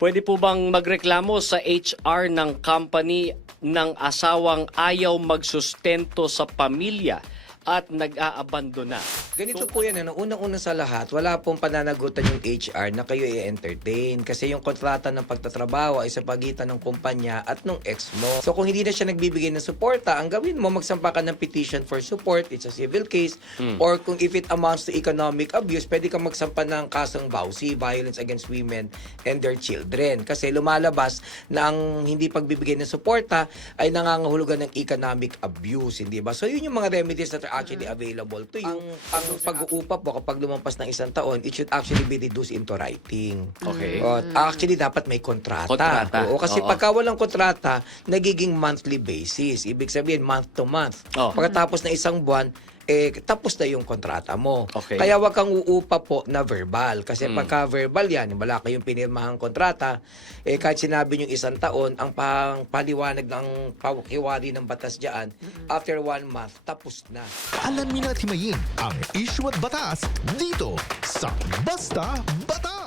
Pwede po bang magreklamo sa HR ng company ng asawang ayaw magsustento sa pamilya at nag-aabandona? Ganito po yan, ano, unang-una sa lahat, wala pong pananagutan yung HR na kayo i-entertain kasi yung kontrata ng pagtatrabaho ay sa pagitan ng kumpanya at ng ex mo. So kung hindi na siya nagbibigay ng suporta, ang gawin mo, magsampa ka ng petition for support, it's a civil case, or kung if it amounts to economic abuse, pwede kang magsampa ng kasong VAUSI, Violence Against Women and Their Children. Kasi lumalabas na ang hindi pagbibigay ng suporta ay nangangahulugan ng economic abuse, hindi ba? So yun yung mga remedies that are actually available to you. Ang pag-uupa po kapag lumampas ng isang taon, it should actually be reduced into writing. Okay. Actually, dapat may kontrata. Kontrata. Oo, kasi Oo. pagka walang kontrata, nagiging monthly basis. Ibig sabihin, month to month. Oh. Pagkatapos ng isang buwan, tapos na yung kontrata mo. Okay. Kaya wag kang uupa po na verbal. Kasi pagka verbal yan, wala kayong pinirmahang kontrata, kahit sinabi nyo isang taon, ang paliwanag ng pakiwari ng batas dyan, after 1 month, tapos na. Alamin at himayin ang issue at batas dito sa Basta Batas!